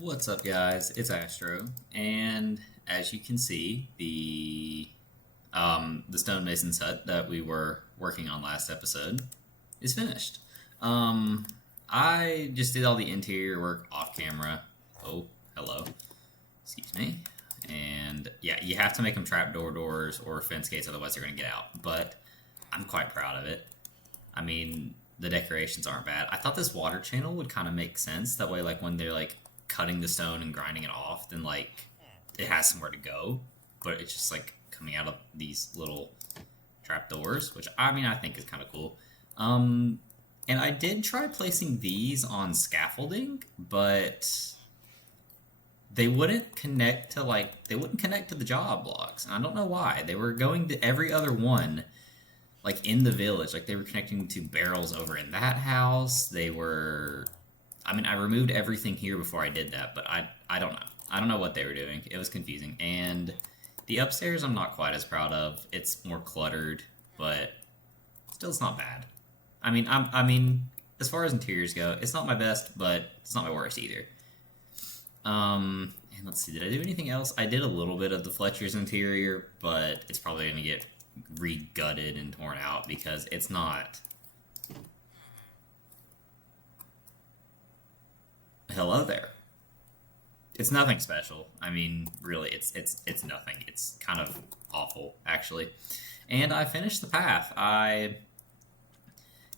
What's up, guys? It's Astro, and as you can see, the stonemason's hut that we were working on last episode is finished. I just did all the interior work off camera. Oh, hello. Excuse me. And yeah, you have to make them trapdoor doors or fence gates, otherwise they're going to get out. But I'm quite proud of it. I mean, the decorations aren't bad. I thought this water channel would kind of make sense. That way, like when they're like cutting the stone and grinding it off, then like it has somewhere to go. But it's just like coming out of these little trapdoors, which I mean I think is kind of cool. And I did try placing these on scaffolding, but they wouldn't connect to the job blocks. I don't know why. They were going to every other one like in the village. Like they were connecting to barrels over in that house. They were I mean, I removed everything here before I did that, but I don't know. I don't know what they were doing. It was confusing. And the upstairs I'm not quite as proud of. It's more cluttered, but still it's not bad. I mean, as far as interiors go, it's not my best, but it's not my worst either. And let's see, did I do anything else? I did a little bit of the Fletcher's interior, but it's probably going to get re-gutted and torn out because it's not. Hello there. It's nothing special. I mean, really, it's nothing. It's kind of awful, actually. And I finished the path. I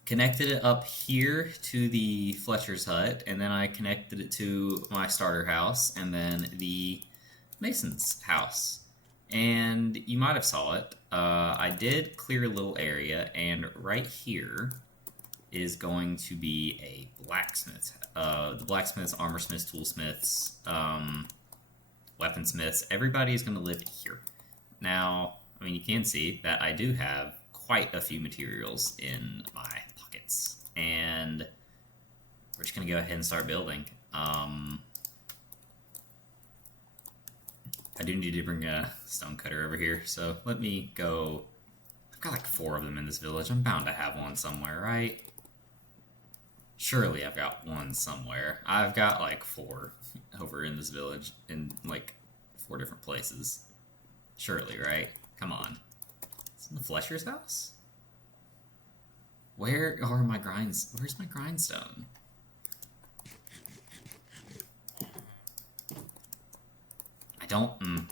connected it up here to the Fletcher's hut, and then I connected it to my starter house, and then the Mason's house. And you might have saw it. I did clear a little area, and right here is going to be a blacksmith. The blacksmiths, armorsmiths, toolsmiths, weaponsmiths, everybody is going to live here. Now, I mean, you can see that I do have quite a few materials in my pockets, and we're just going to go ahead and start building. I do need to bring a stone cutter over here, so let me go. I've got like 4 of them in this village. I'm bound to have one somewhere, right? Surely I've got one somewhere. I've got like 4 over in this village in like 4 different places. Surely, right? Come on. It's in the Flesher's house? Where are my grinds? Where's my grindstone? I don't.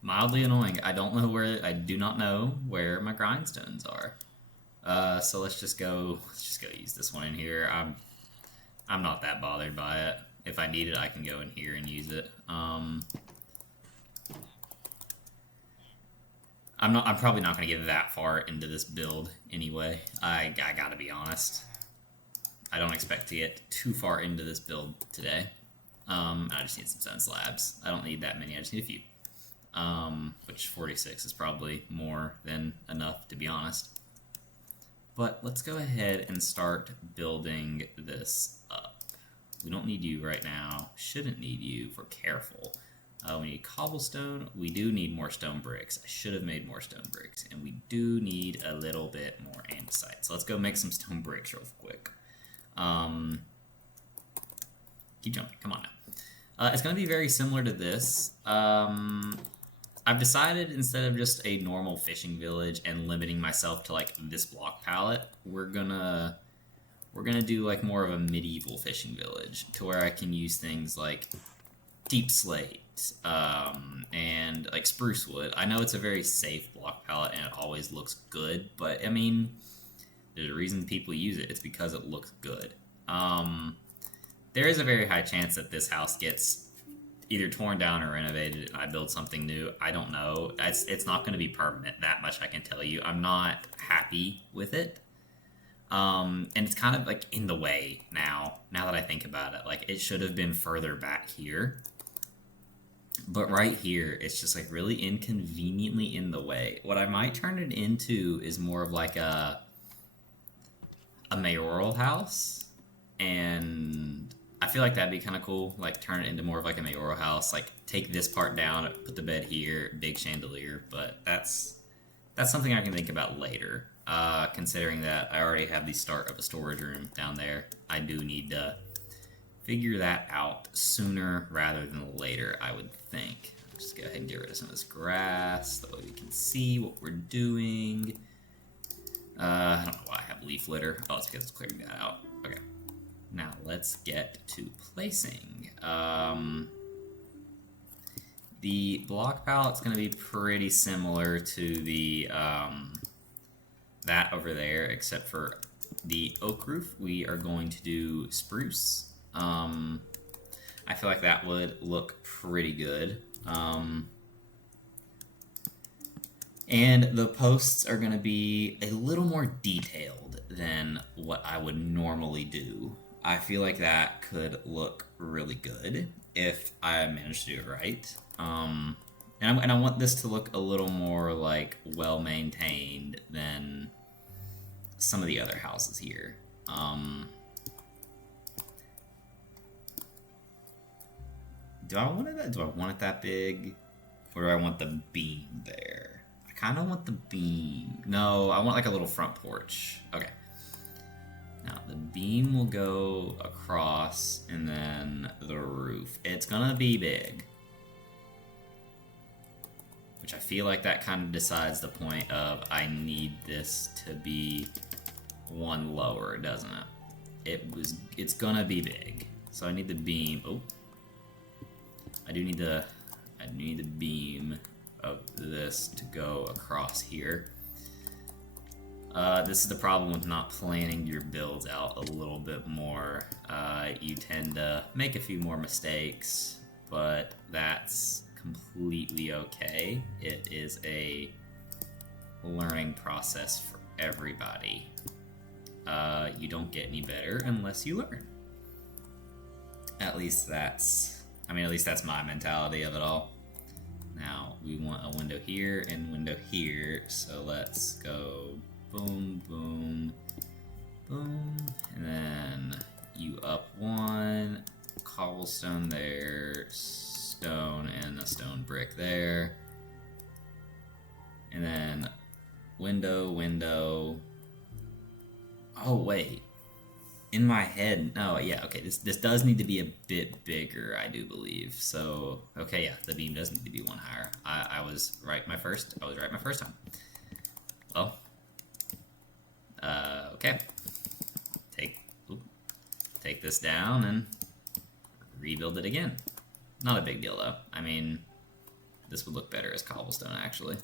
Mildly annoying. I don't know where. I do not know where my grindstones are. So let's just go. Let's just go use this one in here. I'm not that bothered by it. If I need it, I can go in here and use it. I'm probably not going to get that far into this build anyway. I gotta be honest. I don't expect to get too far into this build today. I just need some stone slabs. I don't need that many. I just need a few. Which 46 is probably more than enough, to be honest. But let's go ahead and start building this up. We don't need you right now. Shouldn't need you for careful. We need cobblestone. We do need more stone bricks. I should have made more stone bricks. And we do need a little bit more andesite. So let's go make some stone bricks real quick. Keep jumping. Come on now. It's going to be very similar to this. I've decided instead of just a normal fishing village and limiting myself to like this block palette, we're gonna do like more of a medieval fishing village to where I can use things like deep slate and like spruce wood. I know it's a very safe block palette and it always looks good, but I mean, there's a reason people use it. It's because it looks good. There is a very high chance that this house gets either torn down or renovated and I build something new. I don't know. It's not going to be permanent, that much I can tell you. I'm not happy with it. And it's kind of like in the way now that I think about it. Like it should have been further back here. But right here, it's just like really inconveniently in the way. What I might turn it into is more of like a mayoral house. And I feel like that'd be kind of cool. Like turn it into more of like a mayoral house. Like take this part down, put the bed here, big chandelier. But that's something I can think about later. Considering that I already have the start of a storage room down there, I do need to figure that out sooner rather than later, I would think. Just go ahead and get rid of some of this grass, that way we can see what we're doing. I don't know why I have leaf litter. Oh, it's because it's clearing that out. Okay. Now let's get to placing. The block pallet's going to be pretty similar to the that over there, except for the oak roof. We are going to do spruce. I feel like that would look pretty good. And the posts are going to be a little more detailed than what I would normally do. I feel like that could look really good if I manage to do it right. And I want this to look a little more like well-maintained than some of the other houses here. Do I want it that big? Or do I want the beam there? I kind of want the beam. No, I want like a little front porch. Okay. Now, the beam will go across, and then the roof. It's gonna be big. Which I feel like that kind of decides the point of I need this to be one lower, doesn't it? It's gonna be big. So I need the beam. Oh. I do need the beam of this to go across here. This is the problem with not planning your builds out a little bit more. You tend to make a few more mistakes, but that's completely okay. It is a learning process for everybody. You don't get any better unless you learn. At least that's my mentality of it all. Now, we want a window here and window here, so let's go boom, boom, boom, and then you up one, cobblestone there, stone and a stone brick there, and then window, window. Oh, wait. In my head, no, yeah, okay, this does need to be a bit bigger, I do believe. So, okay, yeah, the beam does need to be one higher. I was right my first time. Well, okay. Take this down and rebuild it again. Not a big deal, though. I mean, this would look better as cobblestone, actually.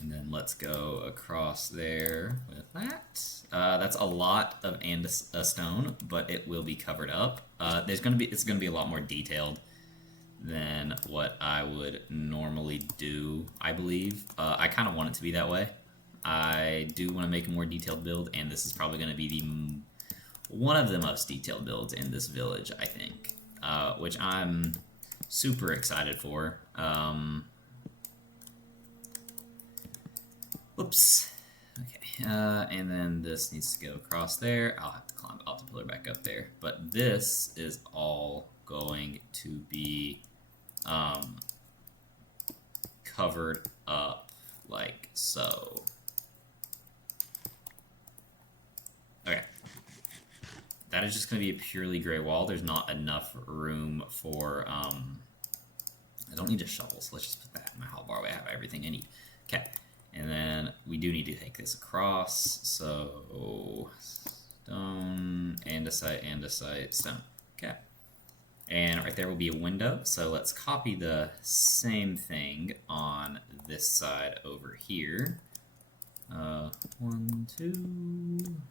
And then let's go across there with that. That's a lot of stone, but it will be covered up. It's gonna be a lot more detailed than what I would normally do, I believe. I kind of want it to be that way. I do want to make a more detailed build, and this is probably going to be one of the most detailed builds in this village, I think, which I'm super excited for. Oops. Okay, and then this needs to go across there. I'll have to climb up the pillar back up there. But this is all going to be covered up like so. Okay. That is just going to be a purely gray wall. There's not enough room for, I don't need a shovel, so let's just put that in my hotbar where I have everything I need. Okay. And then we do need to take this across, so stone, andesite, stone. Okay. And right there will be a window, so let's copy the same thing on this side over here. 1, 2,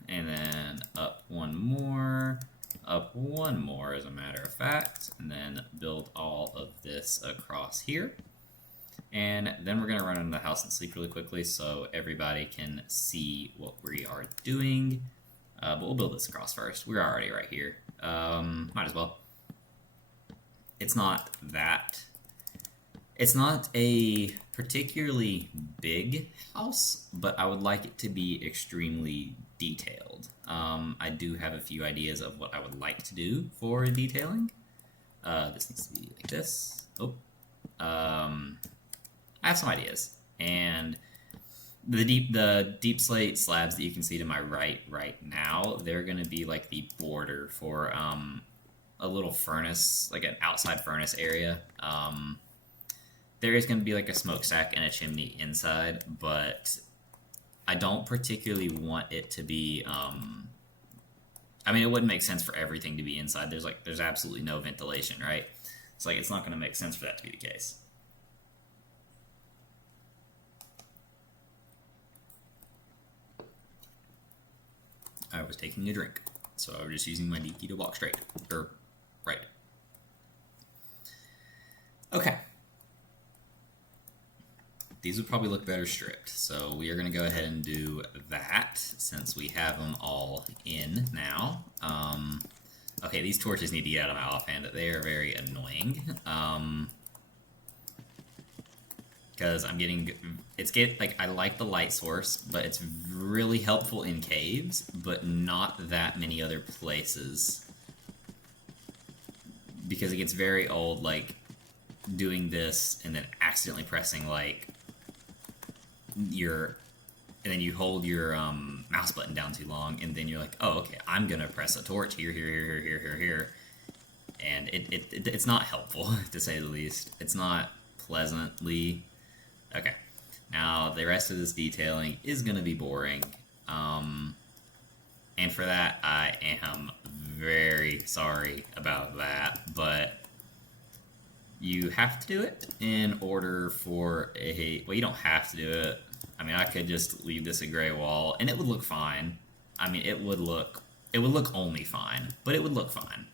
and then up one more, as a matter of fact, and then build all of this across here. And then we're going to run into the house and sleep really quickly so everybody can see what we are doing. But we'll build this across first. We're already right here. Might as well. It's not a particularly big house, but I would like it to be extremely detailed. I do have a few ideas of what I would like to do for detailing. This needs to be like this. I have some ideas, and The deep slate slabs that you can see to my right now, they're gonna be like the border for a little furnace, like an outside furnace area. There is gonna be like a smokestack and a chimney inside, but I don't particularly want it to be. I mean, it wouldn't make sense for everything to be inside. There's absolutely no ventilation, right? It's like it's not gonna make sense for that to be the case. I was taking a drink, so I was just using my D key to walk straight, or right. Okay. These would probably look better stripped, so we are going to go ahead and do that, since we have them all in now. Okay, these torches need to get out of my offhand. They are very annoying. Because I'm getting, like, I like the light source, but it's really helpful in caves, but not that many other places. Because it gets very old, like, doing this and then accidentally pressing, like, and then you hold your mouse button down too long, and then you're like, oh, okay, I'm gonna press a torch here, and it's not helpful, to say the least. It's not pleasantly. Okay, now the rest of this detailing is gonna be boring, and for that I am very sorry about that, but you have to do it in order for well, you don't have to do it. I mean, I could just leave this a gray wall and it would look fine. I mean, it would look only fine, but it would look fine.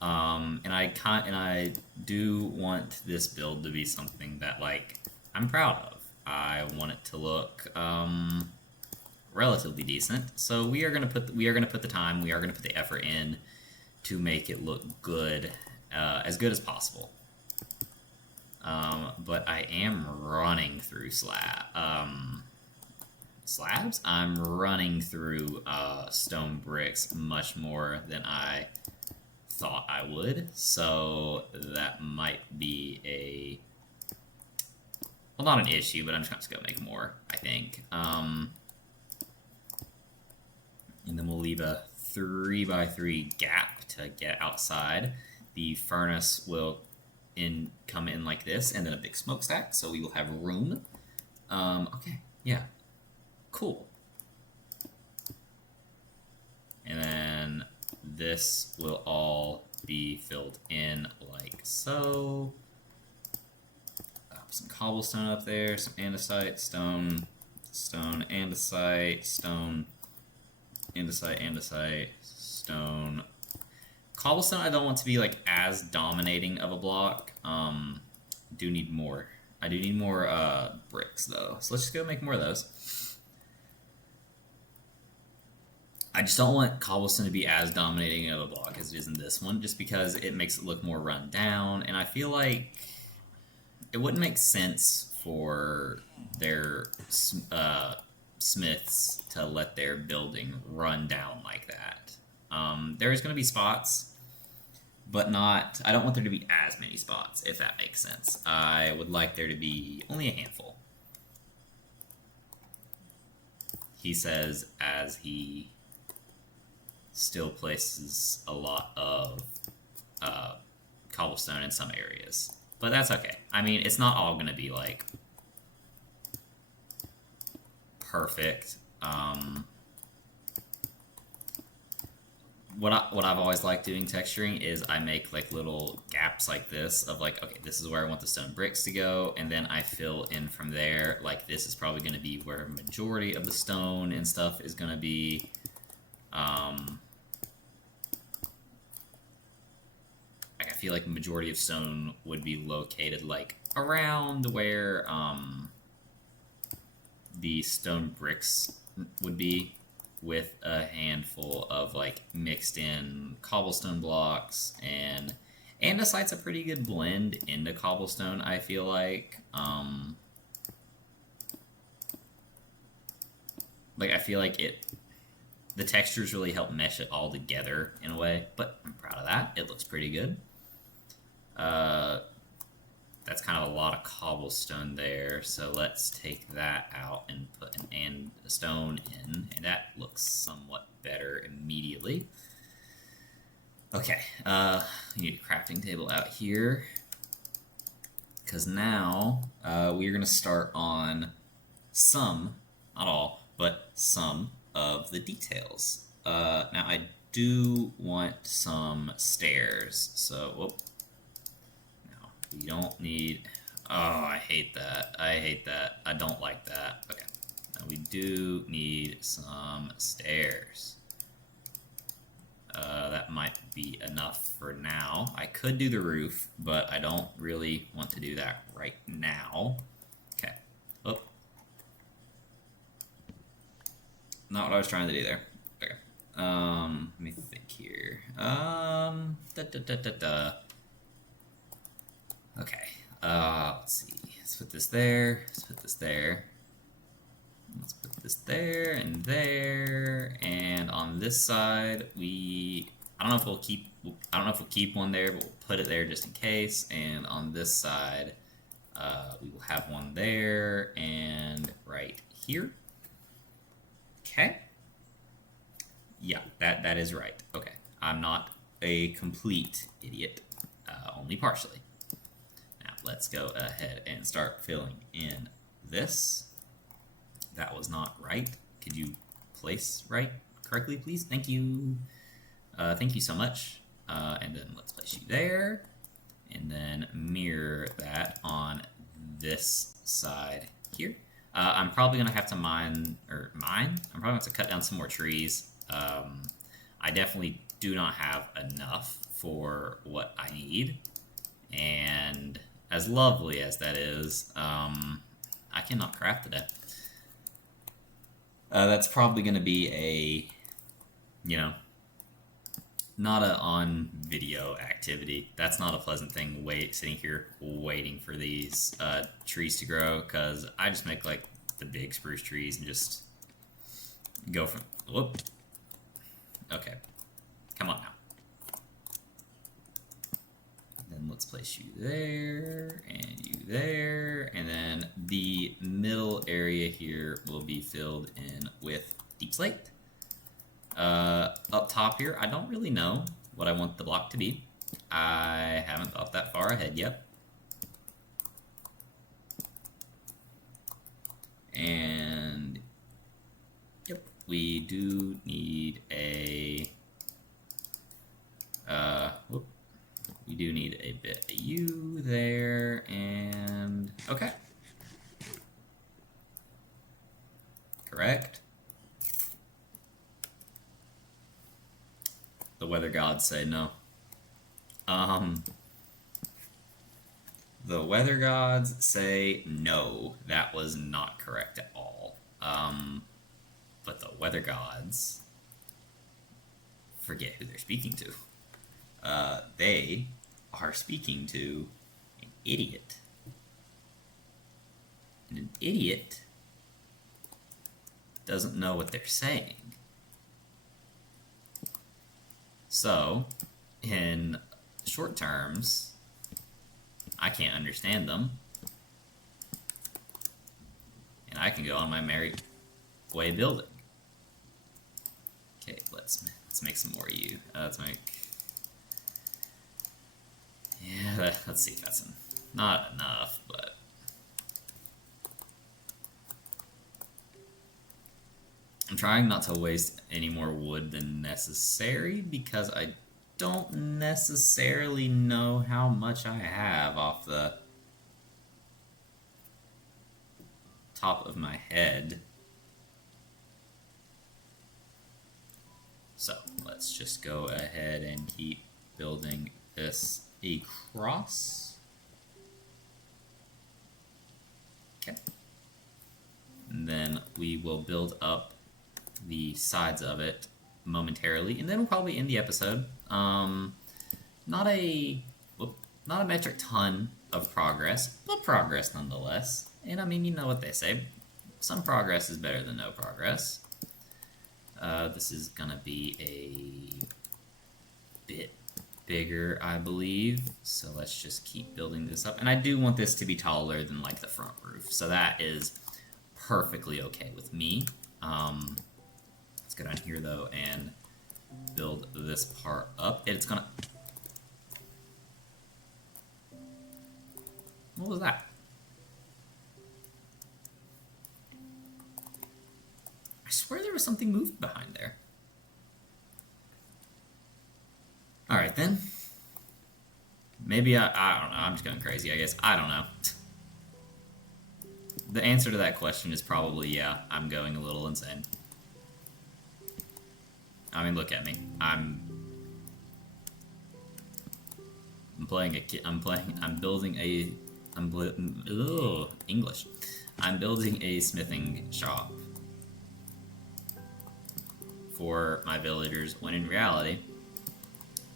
And I do want this build to be something that, like, I'm proud of. I want it to look relatively decent. So we are gonna put the time, we are gonna put the effort in to make it look good, as good as possible. But I am running through slabs. I'm running through stone bricks much more than I thought I would, so that might be well, not an issue, but I'm just gonna make more, I think. And then we'll leave a 3x3 gap to get outside. The furnace will come in like this, and then a big smokestack, so we will have room. Okay, yeah, cool. And then this will all be filled in like so. Some cobblestone up there, some andesite, stone, andesite, stone, andesite, stone. Cobblestone I don't want to be like as dominating of a block. Do need more. I do need more bricks though. So let's just go make more of those. I just don't want cobblestone to be as dominating of a block as it is in this one, just because it makes it look more run down, and I feel like it wouldn't make sense for their smiths to let their building run down like that. There's going to be spots, but not. I don't want there to be as many spots, if that makes sense. I would like there to be only a handful. He says as he still places a lot of cobblestone in some areas. But that's okay. I mean, it's not all going to be, like, perfect. What I've always liked doing texturing is I make, like, little gaps like this of, like, okay, this is where I want the stone bricks to go, and then I fill in from there. Like, this is probably going to be where a majority of the stone and stuff is going to be. I feel like the majority of stone would be located like around where the stone bricks would be, with a handful of like mixed in cobblestone blocks, and andesite's a pretty good blend into cobblestone, I feel like. Like I feel like the textures really help mesh it all together in a way, but I'm proud of that. It looks pretty good. that's kind of a lot of cobblestone there. So let's take that out and put a stone in, and that looks somewhat better immediately. Okay, we need a crafting table out here, because now we're going to start on some, not all, but some of the details. Now I do want some stairs, so whoop. Now we don't need. Oh, I hate that. I hate that. I don't like that. Okay, now we do need some stairs. That might be enough for now. I could do the roof, but I don't really want to do that right now. Okay. Oh. Not what I was trying to do there. Okay. Let me think here. Okay. Let's see. Let's put this there. Let's put this there. Let's put this there and there, and on this side I don't know if we'll keep one there, but we'll put it there just in case. And on this side, we will have one there and right here. Okay. Yeah, that is right. Okay, I'm not a complete idiot, only partially. Now let's go ahead and start filling in this. That was not right. Could you place right correctly, please? Thank you. Thank you so much. And then let's place you there. And then mirror that on this side here. I'm probably going to have to I'm probably going to have to cut down some more trees. I definitely do not have enough for what I need. And as lovely as that is, I cannot craft today. That's probably going to be not a on video activity. That's not a pleasant thing, sitting here waiting for these trees to grow, because I just make like the big spruce trees and just go from, whoop. Okay, come on now. Then let's place you there, and you there, and then the middle area here will be filled in with deep slate. Up top here, I don't really know what I want the block to be. I haven't thought that far ahead yet. And yep, we do need a we do need a bit of you there, and okay. Correct. The weather gods say no. The weather gods say no. That was not correct at all. But the weather gods forget who they're speaking to. They are speaking to an idiot. And an idiot doesn't know what they're saying. So, in short terms, I can't understand them. And I can go on my merry way building. Okay, let's make some more of you. Let's make... Yeah, let's see if that's not enough, but... I'm trying not to waste any more wood than necessary, because I don't necessarily know how much I have off the top of my head. So let's just go ahead and keep building this across. Okay. And then we will build up the sides of it momentarily, and then we'll probably end the episode. Not a metric ton of progress, but progress nonetheless. And I mean, you know what they say, some progress is better than no progress. This is gonna be a bit bigger, I believe. So let's just keep building this up. And I do want this to be taller than like the front roof. So that is perfectly okay with me. Let's go down here though and build this part up. It's gonna... What was that? I swear there was something moved behind there. Alright then. Maybe I don't know. I'm just going crazy, I guess. I don't know. The answer to that question is probably, yeah, I'm going a little insane. I mean, look at me. I'm building a smithing shop for my villagers, when in reality,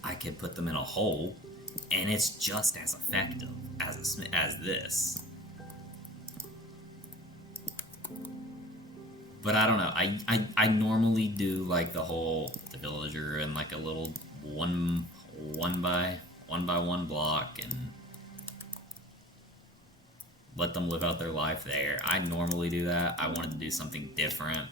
I could put them in a hole, and it's just as effective as this. But I don't know. I normally do like the villager and like a little one by one block and let them live out their life there. I normally do that. I wanted to do something different.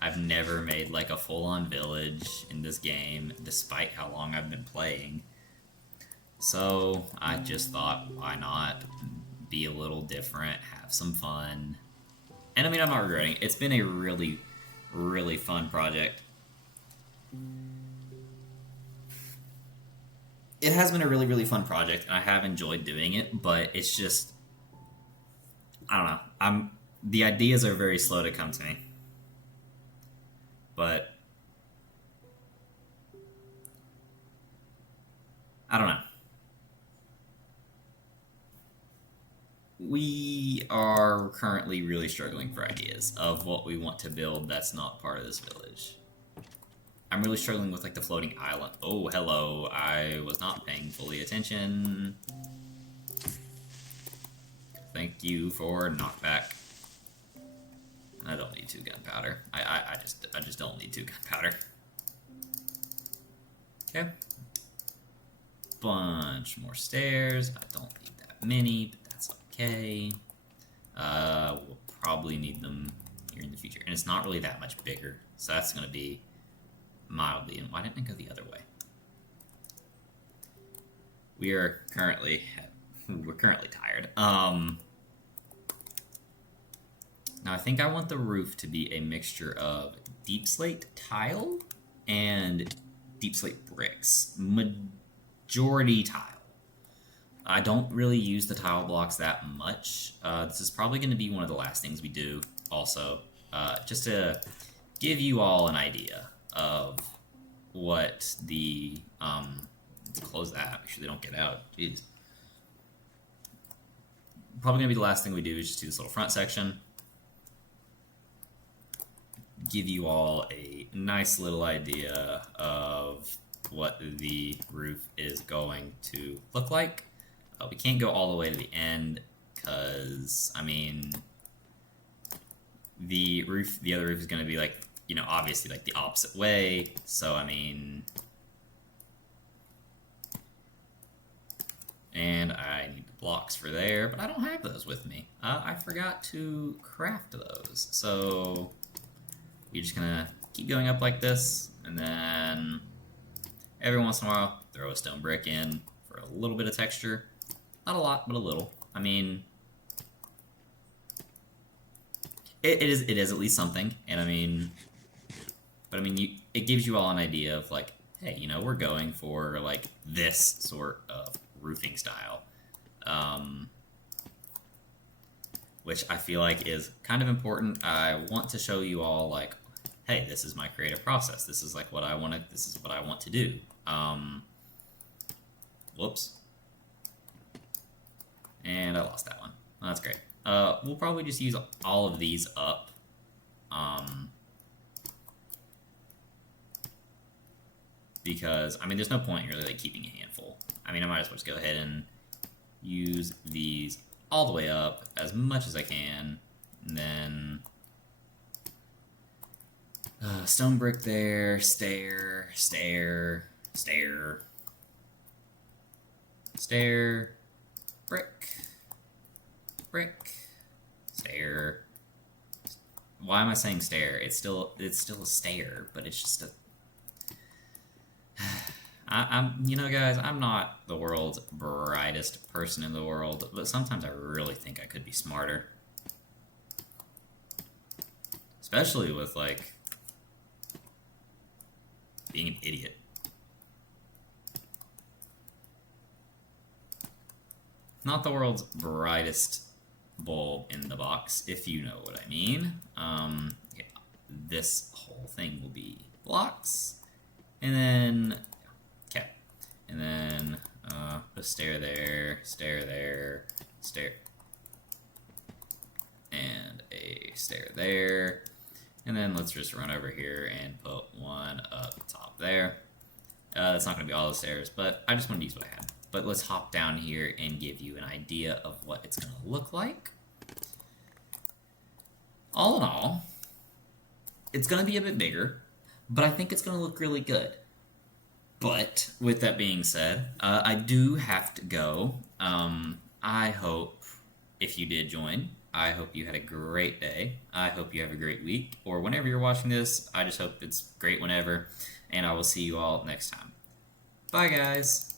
I've never made like a full-on village in this game, despite how long I've been playing. So I just thought, why not be a little different, have some fun. And I mean, I'm not regretting it. It's been a really, really fun project. It has been a really, really fun project, and I have enjoyed doing it, but it's just, I don't know. The ideas are very slow to come to me. But I don't know. We are currently really struggling for ideas of what we want to build that's not part of this village. I'm really struggling with like the floating island. Oh, hello. I was not paying fully attention. Thank you for knockback. I don't need 2 gunpowder. I just don't need 2 gunpowder. Okay. Bunch more stairs. I don't need that many, but that's okay. We'll probably need them here in the future. And it's not really that much bigger, so that's gonna be mildly. And why didn't I go the other way? We're currently tired. Now I think I want the roof to be a mixture of deep slate tile and deep slate bricks. Majority tile. I don't really use the tile blocks that much. This is probably going to be one of the last things we do also, just to give you all an idea of what the, let's close that, make sure they don't get out, jeez. Probably going to be the last thing we do is just do this little front section. Give you all a nice little idea of what the roof is going to look like. We can't go all the way to the end because, I mean, the other roof is going to be like, you know, obviously like the opposite way. So, I mean, and I need the blocks for there, but I don't have those with me. I forgot to craft those. So you're just gonna keep going up like this, and then every once in a while, throw a stone brick in for a little bit of texture. Not a lot, but a little. I mean, it is at least something, and I mean, but I mean, it gives you all an idea of like, hey, you know, we're going for like this sort of roofing style, which I feel like is kind of important. I want to show you all like, hey, this is my creative process. This is like what I want to. This is what I want to do. Whoops. And I lost that one. Oh, that's great. We'll probably just use all of these up. Because, I mean, there's no point in really like keeping a handful. I mean, I might as well just go ahead and use these all the way up as much as I can. And then stone brick there, stair, stair, stair. stair, brick, brick, stair. Why am I saying stair? It's still a stair, but it's just a. You know, guys, I'm not the world's brightest person in the world, but sometimes I really think I could be smarter. Especially with, like, being an idiot. Not the world's brightest bulb in the box, if you know what I mean. Yeah, this whole thing will be blocks, and then okay, and then a stair there, and a stair there, and then let's just run over here and put one up top there. That's not going to be all the stairs, but I just wanted to use what I had. But let's hop down here and give you an idea of what it's going to look like. All in all, it's going to be a bit bigger, but I think it's going to look really good. But with that being said, I do have to go. I hope if you did join, I hope you had a great day. I hope you have a great week, or whenever you're watching this, I just hope it's great whenever, and I will see you all next time. Bye, guys.